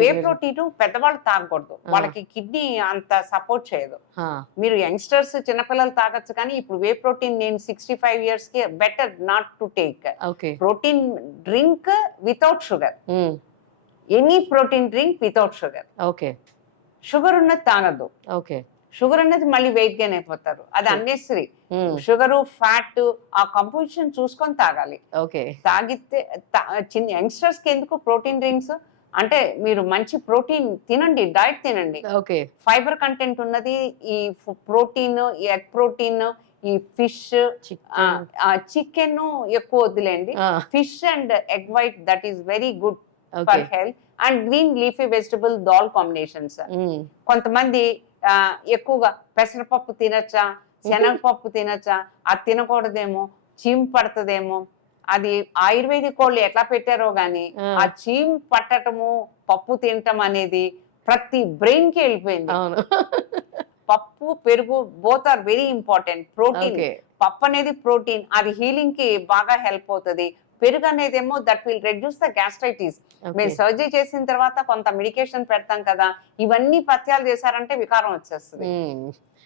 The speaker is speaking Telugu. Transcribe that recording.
వే ప్రోటీన్ పెద్దవాళ్ళు తాగకూడదు, వాళ్ళకి కిడ్నీ అంత సపోర్ట్ చేయదు. మీరు యంగ్స్టర్స్ చిన్నపిల్లలు తాగొచ్చు, కానీ ఇప్పుడు వే ప్రోటీన్ నేను 65 years కి better not to take protein drink without sugar. Any protein drink without sugar. Sugar ఉన్నది తాగద్దు. షుగర్ అనేది మళ్ళీ వెయిట్ గెయిన్ అయిపోతారు, అది అన్నెసరీ. షుగర్ ఫ్యాట్ ఆ కంపోజిషన్ చూసుకొని తాగాలి. తాగితే చిన్న యంగ్స్టర్స్ కి ఎందుకు ప్రోటీన్ డ్రింక్స్ అంటే, మీరు మంచి ప్రోటీన్ తినండి, డైట్ తినండి. ఫైబర్ కంటెంట్ ఉన్నది ఈ ప్రోటీన్, ఈ ఎగ్ ప్రోటీన్, ఈ ఫిష్, చికెన్ ఎక్కువ వద్దులేండి. Fish and egg white that is very good for health. And green leafy vegetable dal combinations. కొంతమంది ఎక్కువగా పెసరపప్పు తినచ్చా, శనగపప్పు తినచ్చా, అది తినకూడదేమో, చీమ్ పడుతుందేమో, అది ఆయుర్వేదిక్ వాళ్ళు ఎట్లా పెట్టారో గాని ఆ చీమ్ పట్టటము పప్పు తినటం అనేది ప్రతి బ్రెయిన్ కి వెళ్ళిపోయింది. పప్పు పెరుగు both are very important. Protein, పప్పు అనేది ప్రోటీన్, అది హీలింగ్ కి బాగా హెల్ప్ అవుతుంది. పెరుగు అనేది ఏమో that will reduce the gastritis. మేము సర్జరీ చేసిన తర్వాత కొంత మెడికేషన్ పెడతాం కదా, ఇవన్నీ పథ్యాలు చేశారంటే వికారం వచ్చేస్తుంది.